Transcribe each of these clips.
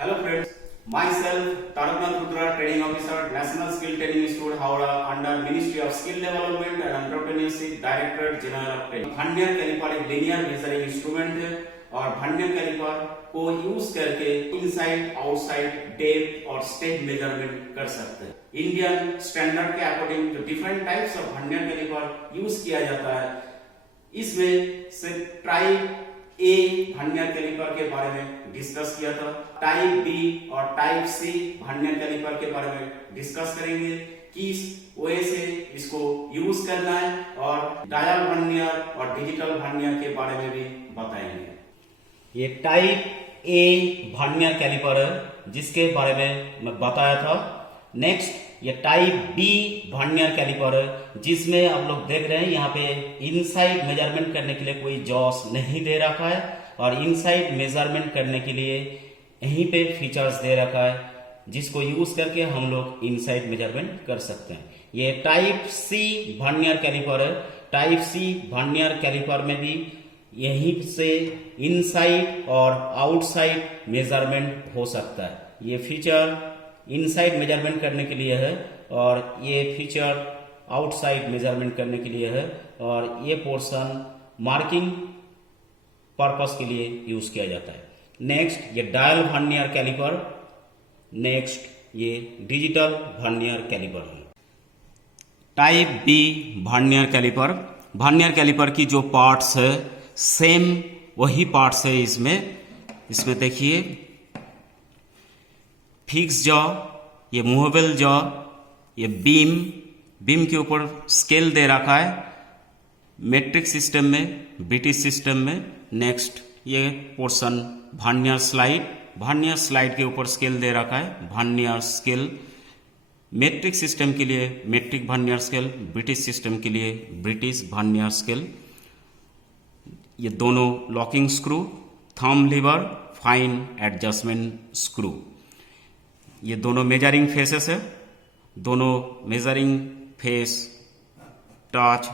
Hello friends, myself Taraknath Rudra, Training Officer, National Skill Training Institute, Howrah, under Ministry of Skill Development and Entrepreneurship, Directorate General of Training। Vernier caliper एक linear measuring instrument है और vernier caliper को use करके inside, outside, depth और step measurement कर सकते हैं। Indian standard के अकॉर्डिंग जो different types of vernier caliper use किया जाता है, इसमें से टाइप ए वर्नियर कैलिपर के बारे में डिस्कस किया था, टाइप बी और टाइप सी वर्नियर कैलिपर के बारे में डिस्कस करेंगे, किस वे से इसको यूज करना है और डायल वर्नियर और डिजिटल वर्नियर के बारे में भी बताएंगे। ये टाइप ए वर्नियर कैलिपर है जिसके बारे में मैं बताया था। नेक्स्ट ये टाइप बी वर्नियर कैलिपर है जिसमें आप लोग देख रहे हैं यहाँ पे इनसाइड मेजरमेंट करने के लिए कोई जॉस नहीं दे रखा है और इनसाइड मेजरमेंट करने के लिए यहीं पे फीचर्स दे रखा है जिसको यूज करके हम लोग इनसाइड मेजरमेंट कर सकते हैं। ये टाइप सी वर्नियर कैलिपर है। टाइप सी वर्नियर कैलिपर में भी यहीं से इनसाइड और आउटसाइड मेजरमेंट हो सकता है। ये फीचर इनसाइड मेजरमेंट करने के लिए है और ये फीचर आउटसाइड मेजरमेंट करने के लिए है और ये पोर्शन मार्किंग पर्पस के लिए यूज किया जाता है। नेक्स्ट ये डायल वर्नियर कैलिपर, नेक्स्ट ये डिजिटल वर्नियर कैलिपर है। Type B vernier caliper, vernier caliper की जो पार्ट्स है सेम वही पार्ट्स है इसमें देखिए फिक्स जॉ, ये मूवेबल जॉ, ये बीम के ऊपर स्केल दे रखा है मेट्रिक सिस्टम में, ब्रिटिश सिस्टम में। नेक्स्ट ये पोर्शन वर्नियर स्लाइड के ऊपर स्केल दे रखा है, वर्नियर स्केल। मेट्रिक सिस्टम के लिए metric vernier scale, British system के लिए ब्रिटिश वर्नियर स्केल। ये दोनों locking screw, thumb lever, fine adjustment screw, ये दोनों मेजरिंग फेसेस है। दोनों मेजरिंग फेस टच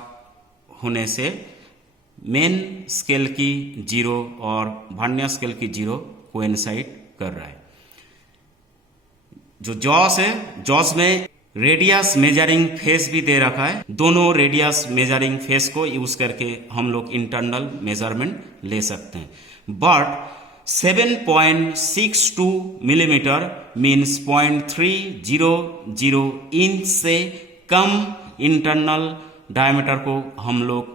होने से मेन स्केल की 0 और वर्नियर स्केल की 0 कोइंसाइड कर रहा है। जो जॉस है, जॉस में रेडियस मेजरिंग फेस भी दे रखा है। दोनों रेडियस मेजरिंग फेस को यूज करके हम लोग इंटरनल मेजरमेंट ले सकते हैं। बट 7.62 मिलीमीटर मीन्स 0.300 इंच से कम इंटरनल डायमीटर को हम लोग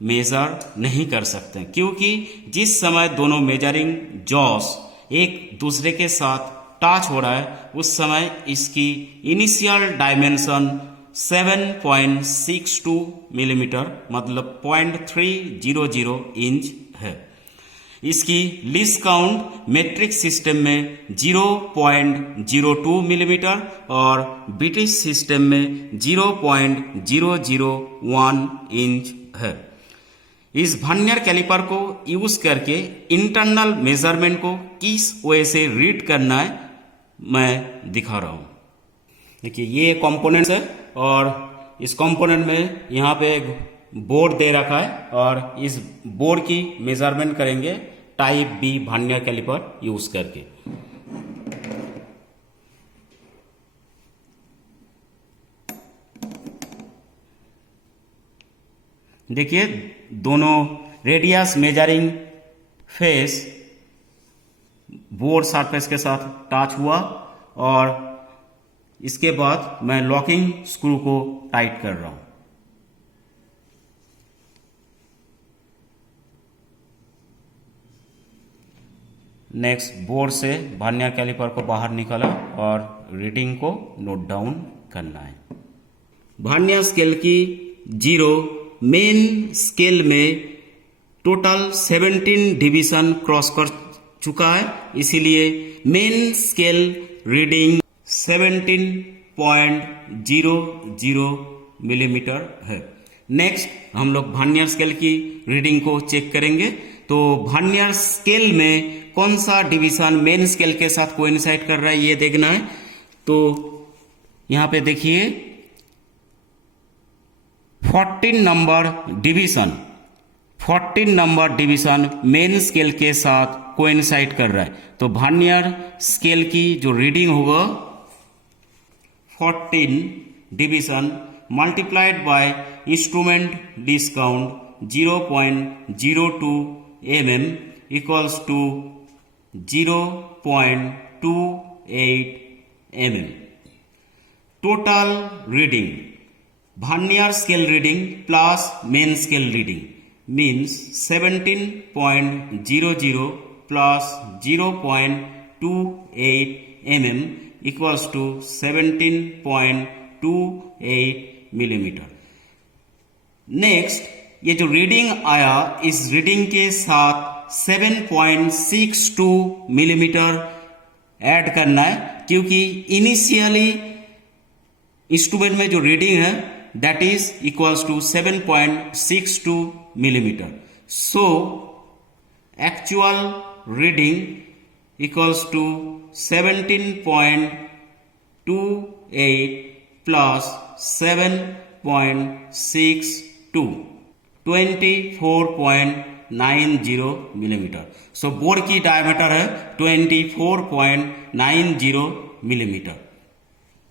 मेजर नहीं कर सकते क्योंकि जिस समय दोनों मेजरिंग जॉस एक दूसरे के साथ टच हो रहा है उस समय इसकी इनिशियल डायमेंशन 7.62 मिलीमीटर मतलब 0.300 इंच है। इसकी लीस्ट काउंट मेट्रिक सिस्टम में 0.02 मिलीमीटर और ब्रिटिश सिस्टम में 0.001 इंच है। इस वर्नियर कैलिपर को यूज करके इंटरनल मेजरमेंट को किस वे से रीड करना है मैं दिखा रहा हूं। देखिए ये कंपोनेंट्स है और इस कंपोनेंट में यहाँ पे एक बोर्ड दे रखा है और इस बोर्ड की मेजरमेंट करेंगे type B vernier caliper use करके। देखिए दोनों radius measuring face bore surface के साथ टच हुआ और इसके बाद मैं लॉकिंग स्क्रू को टाइट कर रहा हूं। नेक्स्ट बोर्ड से वर्नियर कैलिपर को बाहर निकाला और रीडिंग को नोट डाउन करना है। वर्नियर स्केल की 0 मेन स्केल में टोटल 17 डिवीजन क्रॉस कर चुका है, इसीलिए मेन स्केल रीडिंग 17.00 मिलीमीटर है। नेक्स्ट हम लोग वर्नियर स्केल की रीडिंग को चेक करेंगे। तो वर्नियर स्केल में कौन सा डिवीजन मेन स्केल के साथ कोइंसाइड कर रहा है ये देखना है। तो यहां पे देखिए 14 नंबर डिवीजन मेन स्केल के साथ कोइंसाइड कर रहा है। तो वर्नियर स्केल की जो रीडिंग होगा 14 division multiplied by instrument discount 0.02 mm equals to 0.28 mm। Total reading vernier scale reading plus main scale reading means 17.00 plus 0.28 mm equals to 17.28 millimetre. Next ये जो रीडिंग आया इस रीडिंग के साथ 7.62 मिलीमीटर ऐड करना है, क्योंकि इनिशियली इंस्ट्रूमेंट में जो रीडिंग है that is equals to 7.62 millimetre. So actual reading equals to 17.28 plus 7.62 24.90 millimetre. So bore की डायमीटर है 24.90 मिलीमीटर।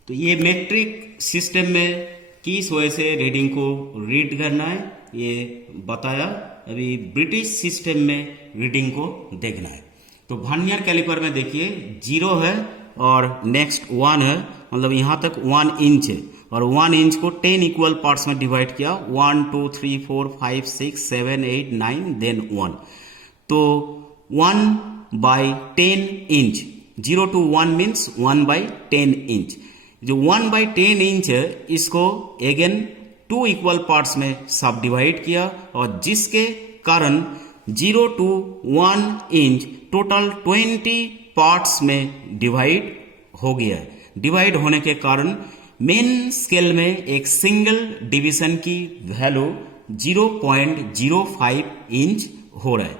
तो ये मेट्रिक सिस्टम में किस वजह से रीडिंग को रीड करना है ये बताया। अभी ब्रिटिश सिस्टम में रीडिंग को देखना है। तो वर्नियर कैलिपर में देखिए 0 है और नेक्स्ट 1 है, मतलब यहाँ तक 1 इंच है और 1 इंच को 10 इक्वल पार्ट्स में डिवाइड किया 1 2 3 4 5 6 7 8 9 देन 1। तो 1/10 इंच 0 to 1 मीन्स 1/10 इंच। जो 1/10 इंच है इसको अगेन 2 इक्वल पार्ट्स में सब डिवाइड किया और जिसके कारण 0 to 1 इंच टोटल 20 पार्ट्स में डिवाइड हो गया है। डिवाइड होने के कारण मेन स्केल में एक सिंगल डिवीजन की वैल्यू 0.05 इंच हो रहा है।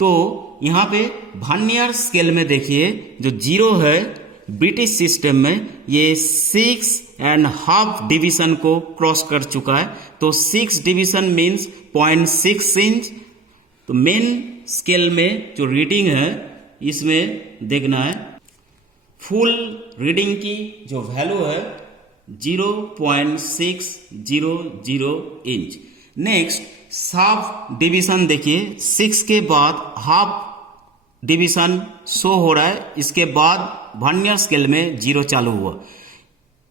तो यहाँ पे वर्नियर स्केल में देखिए जो 0 है ब्रिटिश सिस्टम में ये 6.5 डिवीजन को क्रॉस कर चुका है। तो 6 डिवीजन मीन्स 0.6 इंच। तो मेन स्केल में जो रीडिंग है इसमें देखना है फुल रीडिंग की जो वैल्यू है 0.600 इंच। नेक्स्ट सब डिवीजन देखिए 6 के बाद हाफ डिवीजन शो हो रहा है, इसके बाद वर्नियर स्केल में 0 चालू हुआ,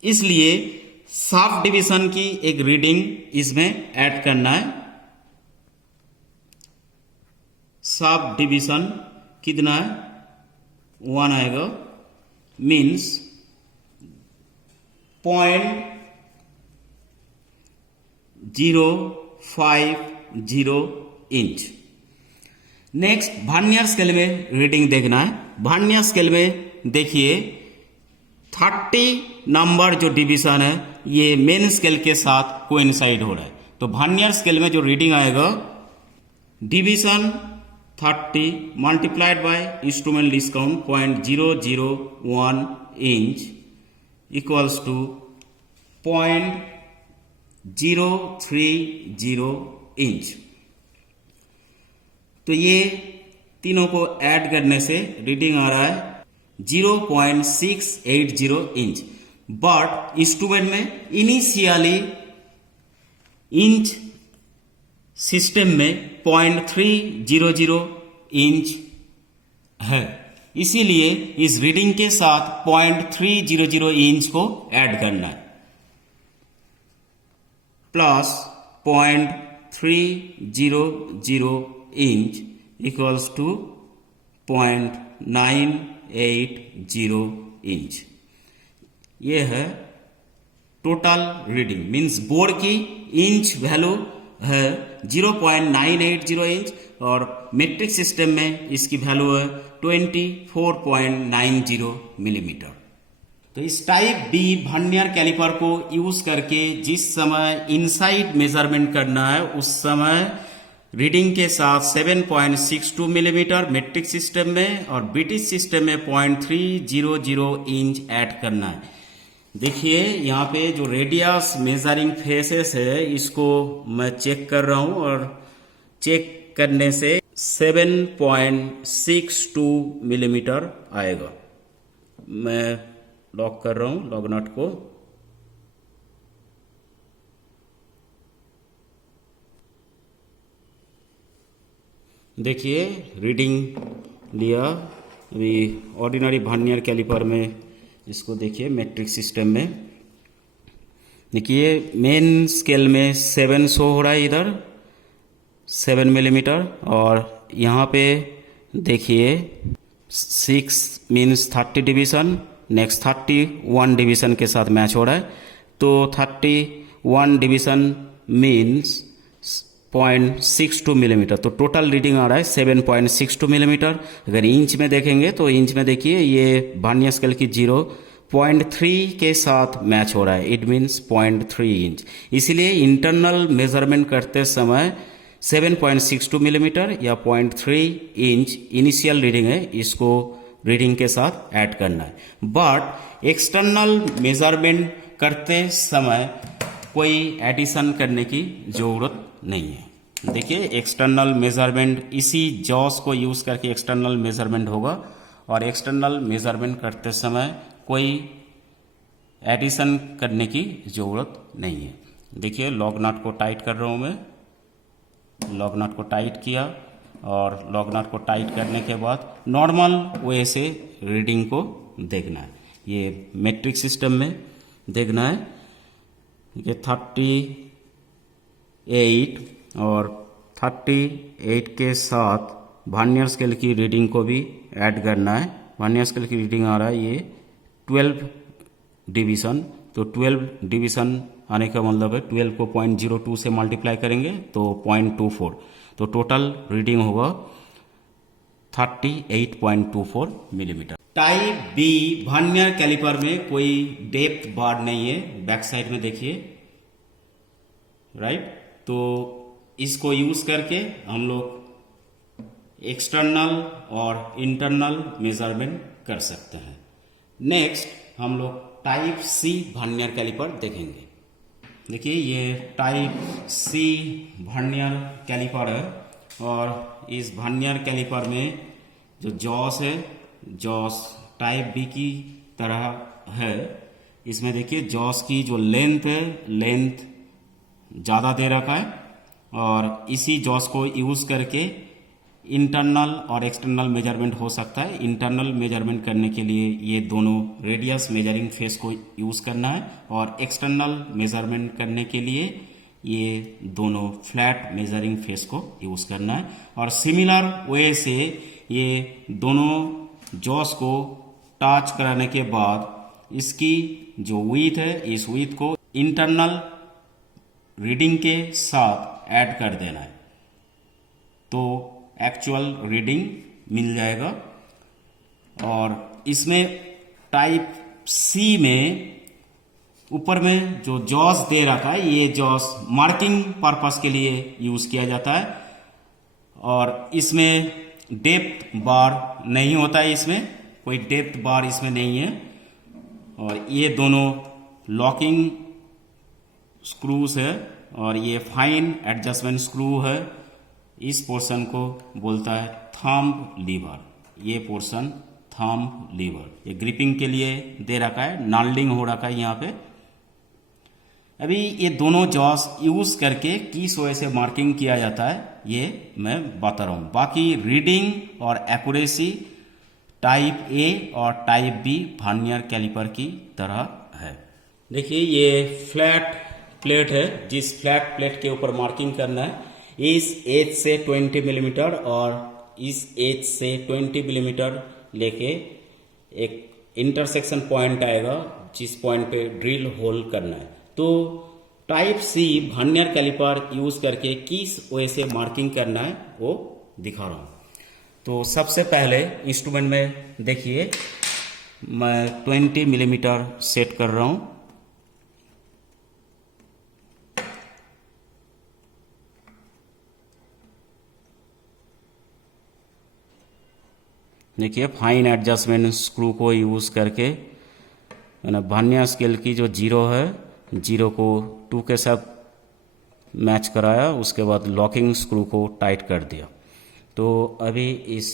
इसलिए सब डिवीजन की एक रीडिंग इसमें ऐड करना है। सब डिवीजन कितना है 1 आएगा means 0.050 inch. Next vernier scale में रीडिंग देखना है। वर्नियर स्केल में देखिए 30 नंबर जो डिवीजन है ये मेन स्केल के साथ कोइंसाइड हो रहा है। तो वर्नियर स्केल में जो रीडिंग आएगा division 30 multiplied by instrument discount 0.001 inch equals to 0.030 inch. तो ये तीनों को ऐड करने से रीडिंग आ रहा है 0.680 इंच। बट इंस्ट्रूमेंट में इनिशियली इंच सिस्टम में 0.300 इंच है, इसीलिए इस रीडिंग के साथ 0.300 इंच को ऐड करना है plus 0.300 inch equals to 0.980 inch. ये है टोटल रीडिंग मीन्स बोर्ड की इंच वैल्यू है 0.980 इंच और मेट्रिक सिस्टम में इसकी वैल्यू है 24.90 मिलीमीटर। तो इस टाइप बी वर्नियर कैलिपर को यूज करके जिस समय इनसाइड मेजरमेंट करना है उस समय रीडिंग के साथ 7.62 मिलीमीटर मेट्रिक सिस्टम में और ब्रिटिश सिस्टम में 0.300 इंच ऐड करना है। देखिए यहाँ पे जो रेडियस मेजरिंग फेसेस है इसको मैं चेक कर रहा हूँ और चेक करने से 7.62 मिलीमीटर आएगा। मैं लॉक कर रहा हूँ लॉग नट को। देखिए रीडिंग लिया। अभी ऑर्डिनरी वर्नियर कैलिपर में इसको देखिए मैट्रिक सिस्टम में देखिए मेन स्केल में 7 शो हो रहा है, इधर 7 मिलीमीटर, और यहाँ पे देखिए 6 मीन्स 30 डिवीज़न, नेक्स्ट 31 डिवीज़न के साथ मैच हो रहा है। तो 31 डिवीज़न मीन्स 0.62 मिलीमीटर, तो टोटल रीडिंग आ रहा है 7.62 मिलीमीटर। अगर इंच में देखेंगे तो इंच में देखिए ये वर्नियर स्केल की 0.3 के साथ मैच हो रहा है, इट मीन्स 0.3 इंच। इसलिए इंटरनल मेजरमेंट करते समय 7.62 मिलीमीटर या 0.3 इंच इनिशियल रीडिंग है, इसको रीडिंग के साथ ऐड करना है। बट एक्सटर्नल मेजरमेंट करते समय कोई एडिशन करने की ज़रूरत नहीं है। देखिए एक्सटर्नल मेजरमेंट इसी जॉस को यूज़ करके एक्सटर्नल मेजरमेंट होगा, और एक्सटर्नल मेजरमेंट करते समय कोई एडिशन करने की ज़रूरत नहीं है। देखिए लॉग नट को टाइट कर रहा हूँ मैं। लॉग नट को टाइट किया, और लॉग नट को टाइट करने के बाद नॉर्मल वे से रीडिंग को देखना है। ये मैट्रिक सिस्टम में देखना है। ये 38 और 38 के साथ वर्नियर स्केल की रीडिंग को भी ऐड करना है। वर्नियर स्केल की रीडिंग आ रहा है ये 12 डिवीज़न, तो 12 डिवीज़न आने का मतलब है 12 को 0.02 से मल्टीप्लाई करेंगे तो 0.24, तो टोटल रीडिंग होगा 38.24 millimetre. Type B vernier caliper में कोई डेप्थ बार नहीं है, बैक साइड में देखिए, राइट। तो इसको यूज करके हम लोग एक्सटर्नल और इंटरनल मेजरमेंट कर सकते हैं। नेक्स्ट हम लोग टाइप सी वर्नियर कैलिपर देखेंगे। देखिए ये टाइप सी वर्नियर कैलिपर है, और इस वर्नियर कैलिपर में जो जॉस है, जॉस टाइप बी की तरह है। इसमें देखिए जॉस की जो लेंथ है, लेंथ ज़्यादा दे रखा है, और इसी जॉस को यूज़ करके इंटरनल और एक्सटर्नल मेजरमेंट हो सकता है। इंटरनल मेजरमेंट करने के लिए ये दोनों रेडियस मेजरिंग फेस को यूज़ करना है, और एक्सटर्नल मेजरमेंट करने के लिए ये दोनों फ्लैट मेजरिंग फेस को यूज़ करना है। और सिमिलर वे से ये दोनों जॉस को टच कराने के बाद इसकी जो विड्थ है, इस विड्थ को इंटरनल रीडिंग के साथ ऐड कर देना है, तो एक्चुअल रीडिंग मिल जाएगा। और इसमें टाइप सी में ऊपर में जो जॉस दे रखा है, ये जॉस मार्किंग पर्पस के लिए यूज किया जाता है, और इसमें डेप्थ बार नहीं होता है, इसमें कोई डेप्थ बार इसमें नहीं है। और ये दोनों लॉकिंग स्क्रूज है, और ये फाइन एडजस्टमेंट स्क्रू है। इस पोर्शन को बोलता है थंब लीवर, ये पोर्शन थंब लीवर, ये ग्रिपिंग के लिए दे रखा है, नाल्डिंग हो रखा है यहाँ पे। अभी ये दोनों जॉस यूज करके किस वजह से मार्किंग किया जाता है ये मैं बता रहा हूँ। बाकी रीडिंग और एक्यूरेसी टाइप ए और टाइप बी वर्नियर कैलिपर की तरह है। देखिए ये फ्लैट प्लेट है, जिस फ्लैट प्लेट के ऊपर मार्किंग करना है, इस एज से 20 मिलीमीटर और इस एज से 20 मिलीमीटर लेके एक इंटरसेक्शन पॉइंट आएगा, जिस पॉइंट पे ड्रिल होल करना है। तो type C vernier caliper use करके किस वे से मार्किंग करना है वो दिखा रहा हूँ। तो सबसे पहले इंस्ट्रूमेंट में देखिए मैं 20 मिलीमीटर सेट कर रहा हूँ। देखिए फाइन एडजस्टमेंट स्क्रू को यूज़ करके मैंने वर्नियर स्केल की जो 0 है, 0 को 2 के साथ मैच कराया, उसके बाद लॉकिंग स्क्रू को टाइट कर दिया। तो अभी इस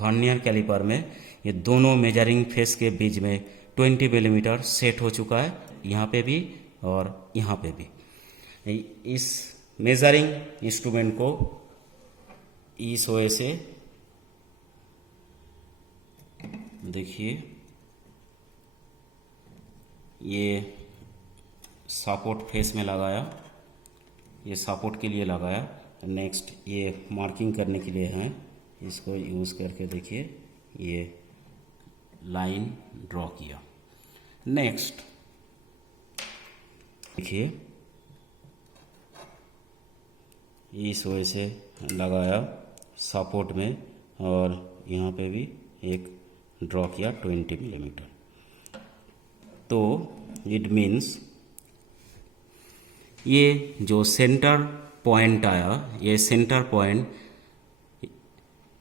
वर्नियर कैलिपर में ये दोनों मेजरिंग फेस के बीच में 20 मिलीमीटर सेट हो चुका है, यहाँ पे भी और यहाँ पे भी। इस मेजरिंग इंस्ट्रूमेंट को इस वजह से देखिए, ये सपोर्ट फेस में लगाया, ये सपोर्ट के लिए लगाया। नेक्स्ट ये मार्किंग करने के लिए है, इसको यूज़ करके देखिए ये लाइन ड्रॉ किया। नेक्स्ट देखिए इस वजह से लगाया सपोर्ट में, और यहाँ पे भी एक ड्रॉ किया 20 मिलीमीटर। तो इट मीन्स ये जो सेंटर पॉइंट आया, ये सेंटर पॉइंट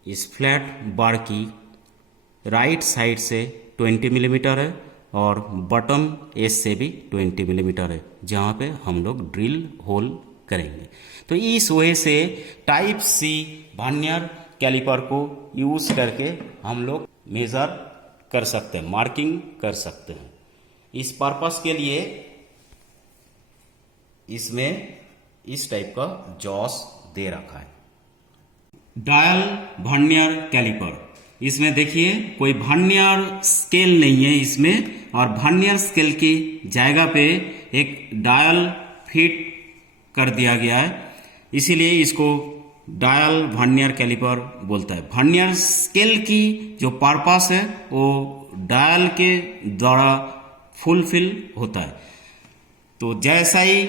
इस फ्लैट बार की राइट साइड से 20 मिलीमीटर है और बॉटम एज से भी 20 मिलीमीटर है, जहाँ पे हम लोग ड्रिल होल करेंगे। तो इस वजह से टाइप सी वर्नियर कैलिपर को यूज करके हम लोग मेजर कर सकते हैं, मार्किंग कर सकते हैं। इस पर्पस के लिए इसमें इस टाइप का जॉस दे रखा है। डायल वर्नियर कैलिपर, इसमें देखिए कोई वर्नियर स्केल नहीं है इसमें, और वर्नियर स्केल की जगह पे एक डायल फिट कर दिया गया है, इसीलिए इसको डायल वर्नियर कैलिपर बोलता है। वर्नियर स्केल की जो पर्पस है वो डायल के द्वारा फुलफिल होता है। तो जैसा ही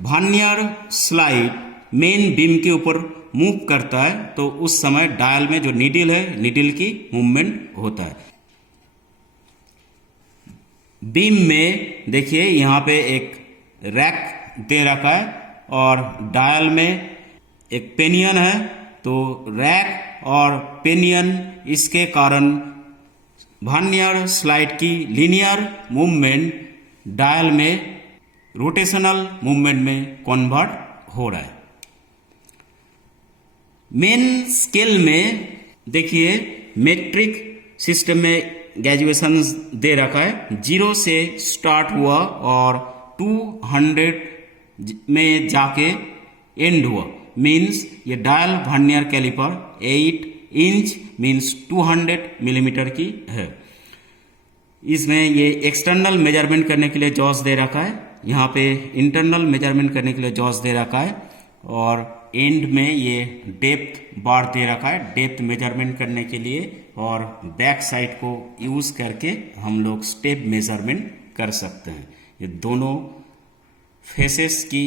वर्नियर स्लाइड मेन बीम के ऊपर मूव करता है तो उस समय डायल में जो नीडल है, नीडल की मूवमेंट होता है। बीम में देखिए यहाँ पे एक रैक दे रखा है और डायल में एक पेनियन है, तो रैक और पेनियन इसके कारण वर्नियर स्लाइड की लीनियर मूवमेंट डायल में रोटेशनल मूवमेंट में कन्वर्ट हो रहा है। मेन स्केल में देखिए मेट्रिक सिस्टम में ग्रेजुएशन दे रखा है, 0 से स्टार्ट हुआ और 200 में जाके एंड हुआ, मीन्स ये dial vernier caliper 8 inch means 200 millimetre की है। इसमें ये एक्सटर्नल मेजरमेंट करने के लिए जॉस दे रखा है, यहाँ पे इंटरनल मेजरमेंट करने के लिए जॉस दे रखा है, और एंड में ये डेप्थ बार दे रखा है डेप्थ मेजरमेंट करने के लिए, और बैक साइड को यूज करके हम लोग स्टेप मेजरमेंट कर सकते हैं। ये दोनों फेसेस की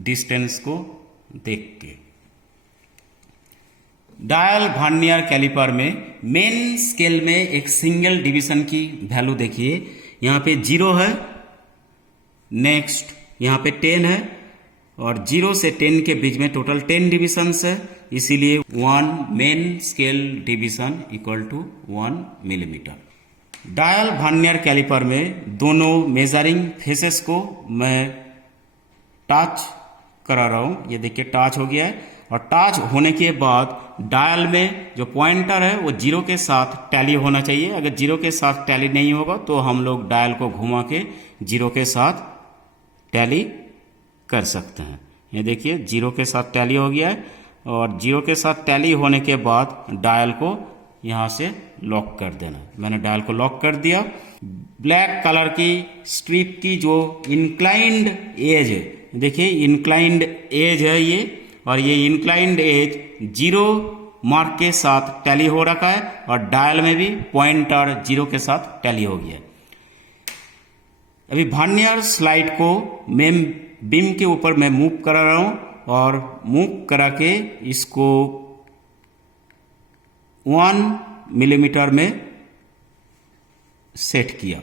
डिस्टेंस को देख के। डायल वर्नियर कैलिपर में मेन स्केल में एक सिंगल डिवीजन की वैल्यू देखिए, यहाँ पे 0 है, नेक्स्ट यहाँ पे 10 है, और 0 से 10 के बीच में टोटल 10 डिविजन्स है, इसीलिए 1 main scale division equal to 1 millimetre. Dial vernier caliper में दोनों मेजरिंग फेसेस को मैं टच करा रहा हूँ, ये देखिए टच हो गया है, और टच होने के बाद डायल में जो पॉइंटर है वो 0 के साथ टैली होना चाहिए। अगर 0 के साथ टैली नहीं होगा तो हम लोग डायल को घुमा के 0 के साथ टैली कर सकते हैं। ये देखिए 0 के साथ टैली हो गया है, और 0 के साथ टैली होने के बाद डायल को यहाँ से लॉक कर देना। मैंने डायल को लॉक कर दिया। ब्लैक कलर की स्ट्रिप की जो इंक्लाइंड एज है, देखिए इंक्लाइंड एज है ये, और ये इंक्लाइंड एज 0 मार्क के साथ टैली हो रखा है, और डायल में भी पॉइंटर 0 के साथ टैली हो गया है। अभी वर्नियर स्लाइड को मैं बीम के ऊपर मैं मूव करा रहा हूं, और मूव करा के इसको 1 मिलीमीटर में सेट किया।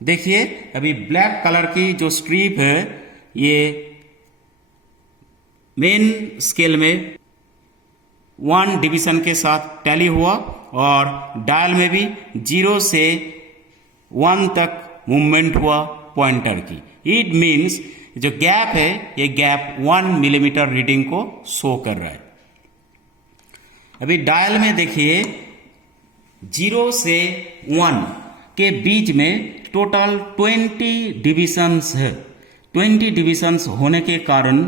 देखिए अभी ब्लैक कलर की जो स्ट्रिप है ये मेन स्केल में 1 डिवीजन के साथ टैली हुआ, और डायल में भी 0 से 1 तक मूवमेंट हुआ पॉइंटर की। इट मीन्स जो गैप है ये गैप 1 मिलीमीटर रीडिंग को शो कर रहा है। अभी डायल में देखिए 0 से 1 के बीच में टोटल 20 डिविजन्स है। 20 डिविजन्स होने के कारण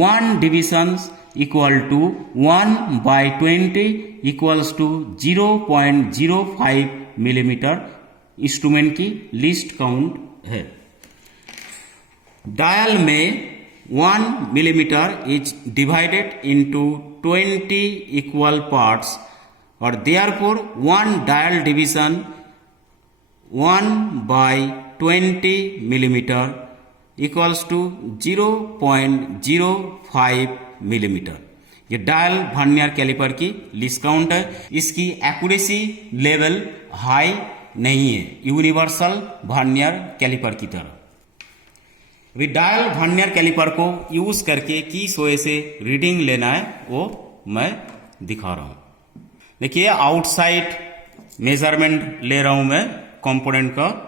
1 divisions equal to 1/20 equals to 0.05 millimetre instrument की लीस्ट काउंट है। डायल में 1 millimetre is divided into 20 equal parts और therefore 1 dial division 1/20 millimetre equals to 0.05 millimetre. ये डायल वर्नियर कैलिपर की लीस्ट काउंट है। इसकी एक्यूरेसी लेवल हाई नहीं है यूनिवर्सल वर्नियर कैलिपर की तरह। अभी डायल वर्नियर कैलिपर को यूज करके किस वे से रीडिंग लेना है वो मैं दिखा रहा हूं। देखिए आउटसाइड मेजरमेंट ले रहा हूं मैं कंपोनेंट का।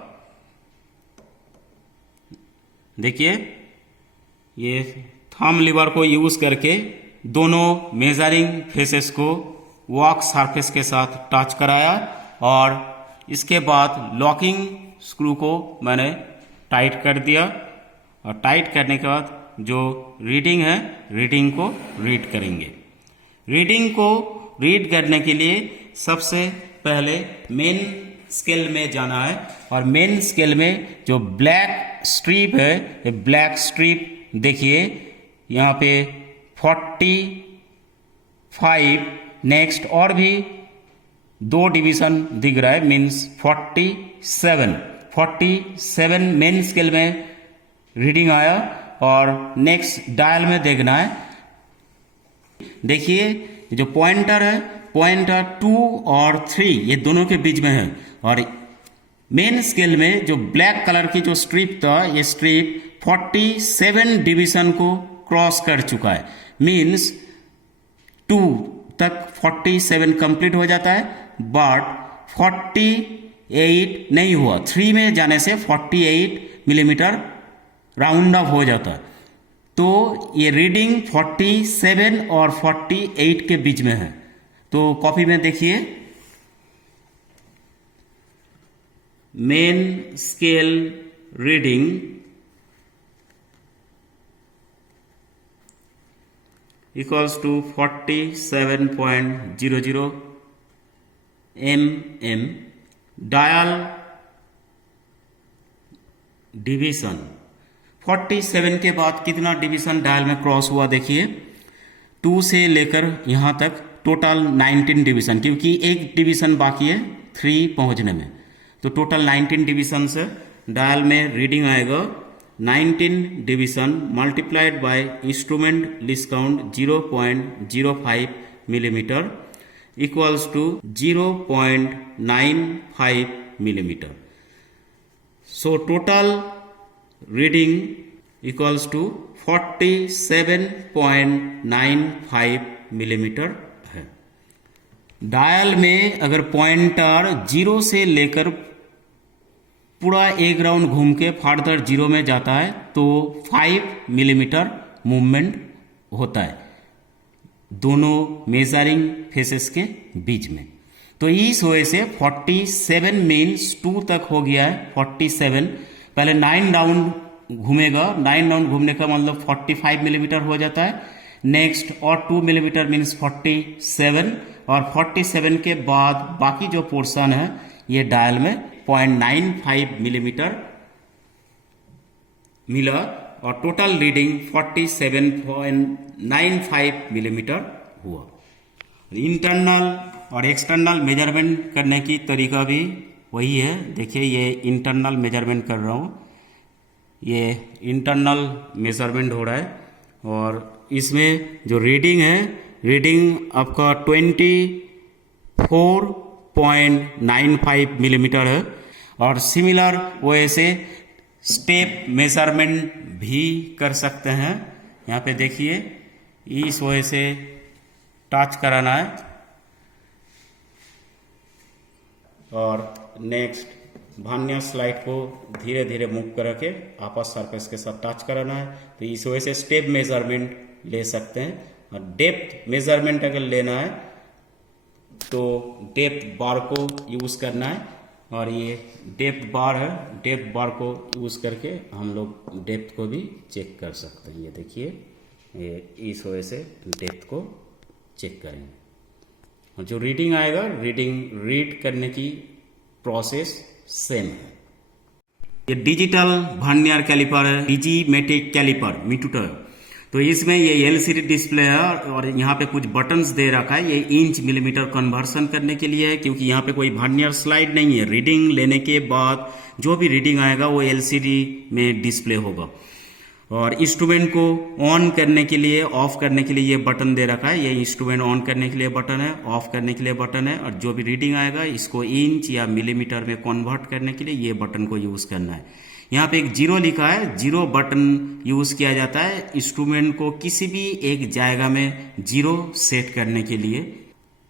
देखिए ये थंब लीवर को यूज करके दोनों मेजरिंग फेसेस को वॉक सरफेस के साथ टच कराया और इसके बाद लॉकिंग स्क्रू को मैंने टाइट कर दिया और टाइट करने के बाद जो रीडिंग है रीडिंग को रीड करेंगे। रीडिंग को रीड करने के लिए सबसे पहले मेन स्केल में जाना है और मेन स्केल में जो ब्लैक स्ट्रिप है ये ब्लैक स्ट्रिप देखिए यहाँ पे 45 नेक्स्ट और भी 2 डिवीजन दिख रहा है मीन्स 47 मेन स्केल में रीडिंग आया और नेक्स्ट डायल में देखना है। देखिए जो पॉइंटर है पॉइंटर 2 और 3 ये दोनों के बीच में है और मेन स्केल में जो ब्लैक कलर की जो स्ट्रिप था ये स्ट्रिप 47 डिवीजन को क्रॉस कर चुका है मीन्स 2 तक 47 कंप्लीट हो जाता है बट 48 नहीं हुआ। 3 में जाने से 48 मिलीमीटर राउंड ऑफ हो जाता है। तो ये रीडिंग 47 और 48 के बीच में है। तो कॉपी में देखिए main scale reading equals to 47.00 mm dial division 47 के बाद कितना डिवीजन डायल में क्रॉस हुआ देखिए 2 से लेकर यहाँ तक टोटल 19 डिवीजन क्योंकि एक डिवीजन बाकी है 3 पहुँचने में तो टोटल 19 डिवीजन से डायल में रीडिंग आएगा 19 division multiplied by instrument least count 0.05 millimetre equals to 0.95 millimetre. So total reading equals to 47.95 millimetre है। डायल में अगर पॉइंटर 0 से लेकर पूरा एक राउंड घूम के फर्दर 0 में जाता है तो 5 मिलीमीटर मूवमेंट होता है दोनों मेजरिंग फेसेस के बीच में। तो इस वजह से 47 मीन्स 2 तक हो गया है 47 पहले 9 राउंड घूमेगा 9 राउंड घूमने का मतलब 45 मिलीमीटर हो जाता है नेक्स्ट और 2 मिलीमीटर मीन्स 47 और 47 के बाद बाकी जो पोर्शन है ये डायल में 0.95 मिलीमीटर मिला और टोटल रीडिंग 47.95 मिलीमीटर हुआ। इंटरनल और एक्सटर्नल मेजरमेंट करने की तरीका भी वही है। देखिए ये इंटरनल मेजरमेंट कर रहा हूँ ये इंटरनल मेजरमेंट हो रहा है और इसमें जो रीडिंग है रीडिंग आपका 24.95 मिलीमीटर है और सिमिलर वे से स्टेप मेजरमेंट भी कर सकते हैं। यहाँ पे देखिए इस वजह से टच कराना है और नेक्स्ट वर्नियर स्लाइड को धीरे धीरे मूव करके आपस सरफेस के साथ टच कराना है। तो इस वजह से स्टेप मेजरमेंट ले सकते हैं और डेप्थ मेजरमेंट अगर लेना है तो डेप्थ बार को यूज़ करना है, और ये डेप्थ बार है, डेप्थ बार को यूज़ करके हम लोग डेप्थ को भी चेक कर सकते हैं। ये देखिए, ये इस वजह से डेप्थ को चेक करेंगे, और जो रीडिंग आएगा, रीड करने की प्रोसेस सेम है। ये डिजिटल वर्नियर कैलिपर है, डिजीमेटिक कैलिपर मीटर। तो इसमें ये एलसीडी डिस्प्ले है, और यहाँ पे कुछ बटन्स दे रखा है, ये इंच मिलीमीटर कन्वर्सन करने के लिए है, क्योंकि यहाँ पे कोई वर्नियर स्लाइड नहीं है। रीडिंग लेने के बाद जो भी रीडिंग आएगा वो एलसीडी में डिस्प्ले होगा। और इंस्ट्रूमेंट को ऑन करने के लिए, ऑफ करने के लिए ये बटन दे रखा है। ये इंस्ट्रूमेंट ऑन करने के लिए बटन है, ऑफ करने के लिए बटन है, और जो भी रीडिंग आएगा इसको इंच या मिलीमीटर में कन्वर्ट करने के लिए ये बटन को यूज़ करना है। यहाँ पे एक जीरो लिखा है, जीरो बटन यूज़ किया जाता है इंस्ट्रूमेंट को किसी भी एक जगह में जीरो सेट करने के लिए।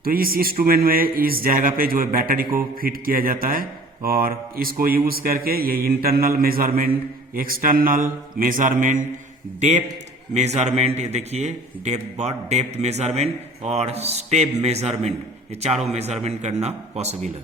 तो इस इंस्ट्रूमेंट में इस जगह पे जो है बैटरी को फिट किया जाता है, और इसको यूज़ करके ये internal measurement, external measurement, depth measurement, ये देखिए डेप्थ मेजरमेंट और स्टेप मेजरमेंट, ये चारों मेजरमेंट करना पॉसिबल है।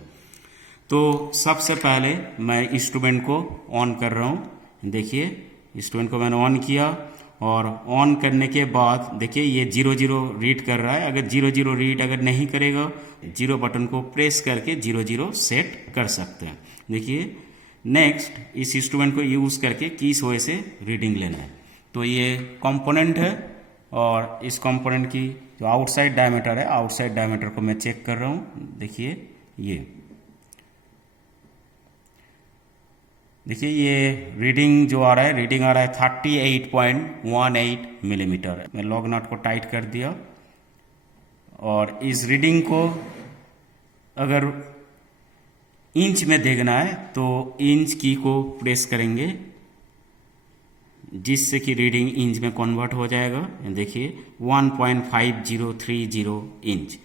तो सबसे पहले मैं इंस्ट्रूमेंट को ऑन कर रहा हूँ। देखिए, इंस्ट्रूमेंट को मैंने ऑन किया, और ऑन करने के बाद देखिए ये 00 रीड कर रहा है। अगर 00 रीड अगर नहीं करेगा, जीरो बटन को प्रेस करके 00 सेट कर सकते हैं। देखिए, नेक्स्ट इस इंस्ट्रूमेंट को यूज़ करके किस वजह से रीडिंग लेना है। तो ये कंपोनेंट है, और इस कंपोनेंट की जो आउटसाइड डायमीटर है, आउटसाइड डायमीटर को मैं चेक कर रहा हूँ। देखिए, ये रीडिंग जो आ रहा है, रीडिंग आ रहा है 38.18 मिलीमीटर। मैं लॉग नट को टाइट कर दिया, और इस रीडिंग को अगर इंच में देखना है तो इंच की को प्रेस करेंगे, जिससे कि रीडिंग इंच में कन्वर्ट हो जाएगा। देखिए 1.5030 इंच।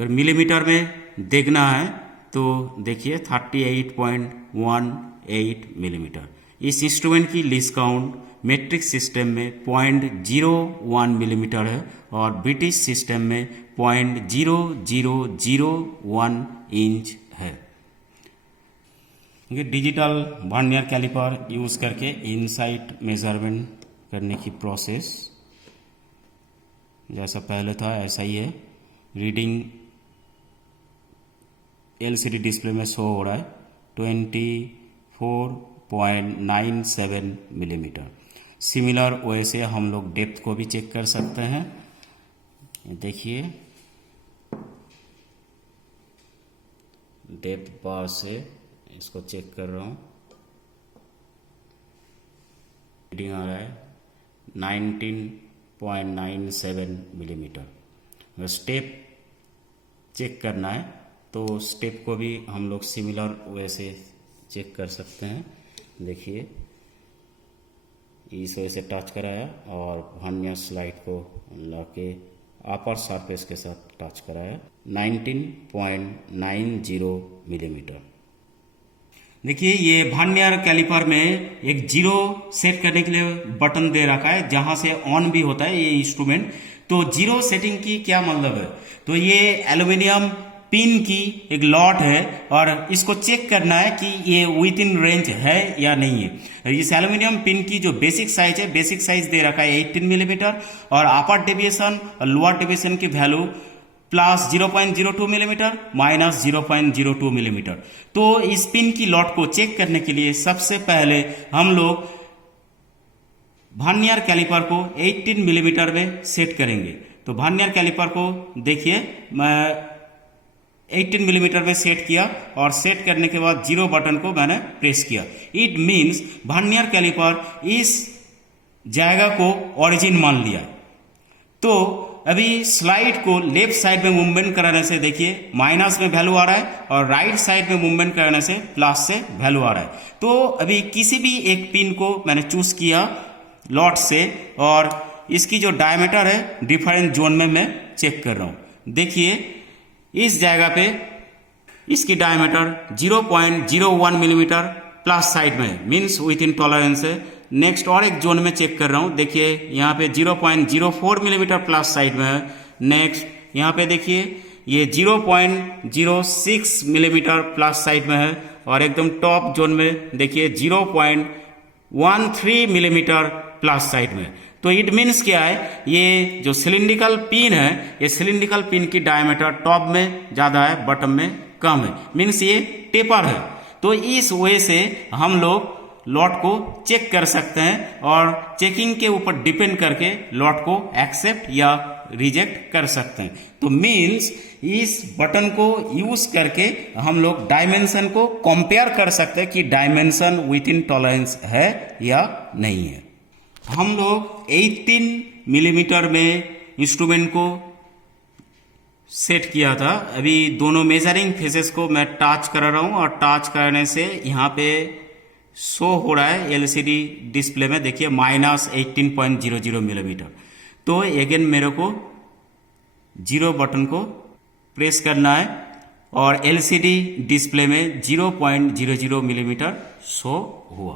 अगर मिलीमीटर में देखना है तो देखिए 38.18 मिलीमीटर। इस इंस्ट्रूमेंट की लीस्ट काउंट मेट्रिक सिस्टम में 0.01 मिलीमीटर है, और ब्रिटिश सिस्टम में 0.0001 इंच है। ये डिजिटल वर्नियर कैलिपर यूज़ करके इनसाइट मेजरमेंट करने की प्रोसेस जैसा पहले था ऐसा ही है। रीडिंग एलसीडी डिस्प्ले में शो हो रहा है 24.97 मिलीमीटर। सिमिलर वे से हम लोग डेप्थ को भी चेक कर सकते हैं। देखिए, डेप्थ बार से इसको चेक कर रहा हूँ। रीडिंग आ रहा है 19.97 मिलीमीटर। अगर स्टेप चेक करना है तो स्टेप को भी हम लोग सिमिलर वे से चेक कर सकते हैं। देखिए, इस वजह से टच कराया और वर्नियर स्लाइड को लाके अपर सरफेस के साथ टच कराया 19.90 मिलीमीटर। देखिए, ये वर्नियर कैलिपर में एक जीरो सेट करने के लिए बटन दे रखा है, जहां से ऑन भी होता है ये इंस्ट्रूमेंट। तो जीरो सेटिंग की क्या मतलब है? तो ये एल्युमिनियम पिन की एक लॉट है, और इसको चेक करना है कि ये विद इन रेंज है या नहीं है। इस एल्युमिनियम पिन की जो बेसिक साइज है, बेसिक साइज दे रखा है 18 मिलीमीटर, और अपर डेविएशन और लोअर डेविएशन की value plus 0.02 millimetre minus 0.02 millimetre. तो इस पिन की लॉट को चेक करने के लिए सबसे पहले हम लोग वर्नियर कैलिपर को 18 मिलीमीटर में सेट करेंगे। तो वर्नियर कैलिपर को देखिए, मैं 18 मिलीमीटर में सेट किया, और सेट करने के बाद जीरो बटन को मैंने प्रेस किया। इट मीन्स वर्नियर कैलिपर इस जगह को ओरिजिन मान लिया। तो अभी स्लाइड को लेफ्ट साइड में मूवमेंट कराने से देखिए माइनस में वैल्यू आ रहा है, और राइट साइड में मूवमेंट कराने से प्लस से वैल्यू आ रहा है। तो अभी किसी भी एक पिन को मैंने चूज किया लॉट से, और इसकी जो डायमीटर है डिफरेंट जोन में मैं चेक कर रहा हूँ। देखिए, इस जगह पे इसकी डायमीटर 0.01 मिलीमीटर प्लस साइड में, मीन्स विद इन टॉलरेंस है। नेक्स्ट और एक जोन में चेक कर रहा हूँ। देखिए, यहाँ पे 0.04 मिलीमीटर प्लस साइड में है। नेक्स्ट यहाँ पे देखिए ये 0.06 मिलीमीटर प्लस साइड में है और एकदम टॉप जोन में देखिए 0.13 मिलीमीटर प्लस साइड में। तो इट मीन्स क्या है, ये जो सिलिंड्रिकल पिन है, ये सिलिंड्रिकल पिन की डायमीटर टॉप में ज़्यादा है, बॉटम में कम है, मीन्स ये टेपर है। तो इस वे से हम लोग लॉट को चेक कर सकते हैं और चेकिंग के ऊपर डिपेंड करके लॉट को एक्सेप्ट या रिजेक्ट कर सकते हैं। तो मीन्स इस बटन को यूज करके हम लोग डायमेंशन को कंपेयर कर सकते हैं कि डायमेंशन विद इन टॉलरेंस है या नहीं है। हम लोग 18 मिलीमीटर में इंस्ट्रूमेंट को सेट किया था। अभी दोनों मेजरिंग फेसेस को मैं टच कर रहा हूं और टच करने से यहाँ पे शो हो रहा है एलसीडी डिस्प्ले में, देखिए -18.00 मिलीमीटर। तो अगेन मेरे को 0 बटन को प्रेस करना है और एलसीडी डिस्प्ले में 0.00 मिलीमीटर शो हुआ।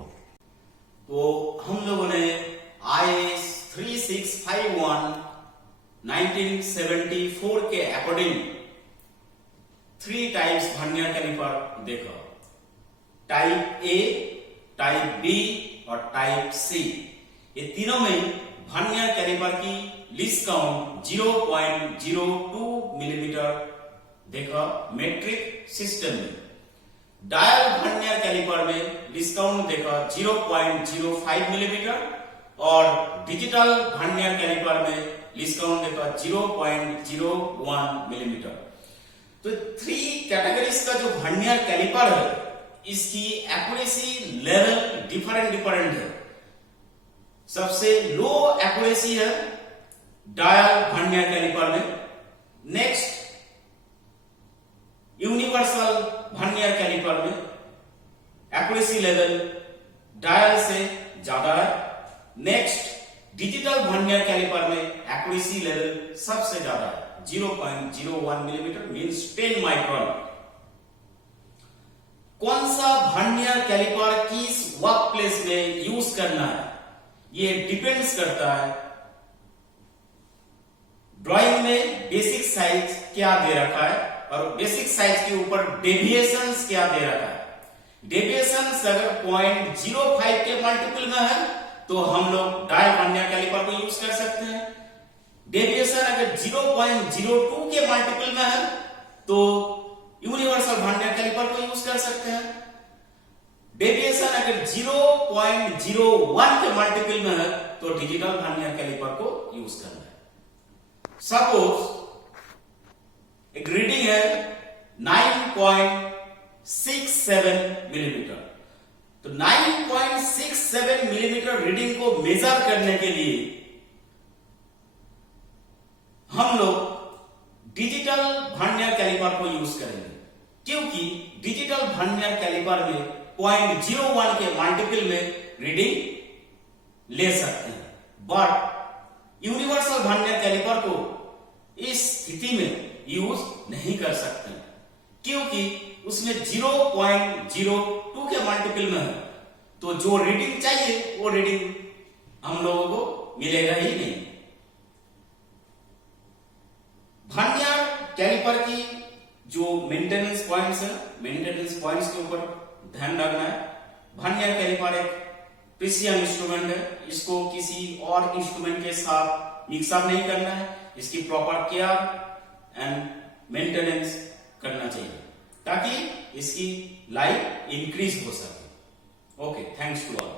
तो हम लोगों ने IS 3651 1974 के अकॉर्डिंग 3 टाइप्स वर्नियर कैलिपर देखा, टाइप ए, टाइप बी और टाइप सी। ये तीनों में वर्नियर कैलिपर की लीस्ट काउंट 0.02 मिलीमीटर देखा मेट्रिक सिस्टम में। डायल वर्नियर कैलिपर में लीस्ट काउंट देखा 0.05 मिलीमीटर और डिजिटल वर्नियर कैलिपर में लीस्ट काउंट देखा 0.01 मिलीमीटर। तो 3 कैटेगरीज का जो वर्नियर कैलिपर है, इसकी एक्यूरेसी लेवल डिफरेंट है। सबसे लो एक्यूरेसी है डायल वर्नियर कैलिपर में। नेक्स्ट यूनिवर्सल वर्नियर कैलिपर में एक्यूरेसी लेवल डायल से ज्यादा है। नेक्स्ट डिजिटल वर्नियर कैलिपर में एक्यूरेसी लेवल सबसे ज्यादा है 0.01 मिलीमीटर मींस 10 माइक्रोन। कौन सा वर्नियर कैलिपर किस वर्क प्लेस में यूज करना है, ये डिपेंड्स करता है ड्राइंग में बेसिक साइज क्या दे रखा है और बेसिक साइज के ऊपर डेविएशंस क्या दे रखा है। डेविएशंस अगर 0.05 के मल्टीपल में है तो हम लोग डायल वर्नियर कैलिपर को यूज कर सकते हैं। डेविएशन अगर 0.02 के मल्टीपल में है तो यूनिवर्सल वर्नियर कैलिपर को यूज कर सकते हैं। डेविएशन अगर 0.01 के मल्टीपल में है तो डिजिटल वर्नियर कैलिपर को यूज करना है। सपोज एक रीडिंग है 9.67 मिलीमीटर, तो 9.67 मिलीमीटर रीडिंग को मेजर करने के लिए हम लोग डिजिटल वर्नियर कैलिपर को यूज करेंगे, क्योंकि डिजिटल वर्नियर कैलिपर में 0.01 के मल्टीपल में रीडिंग ले सकते हैं, बट यूनिवर्सल वर्नियर कैलिपर को इस स्थिति में यूज नहीं कर सकते क्योंकि उसमें 0.02 के मल्टीपल में है, तो जो रीडिंग चाहिए वो रीडिंग हम लोगों को मिलेगा ही नहीं। वर्नियर कैलिपर की जो मेंटेनेंस पॉइंट्स है, मेंटेनेंस पॉइंट्स के ऊपर ध्यान रखना है। वर्नियर कैलिपर एक प्रिसिजन इंस्ट्रूमेंट है, इसको किसी और इंस्ट्रूमेंट के साथ मिक्सअप नहीं करना है, इसकी प्रॉपर केयर एंड मेंटेनेंस करना चाहिए ताकि इसकी लाइफ इंक्रीज हो सके। Okay, thanks to all.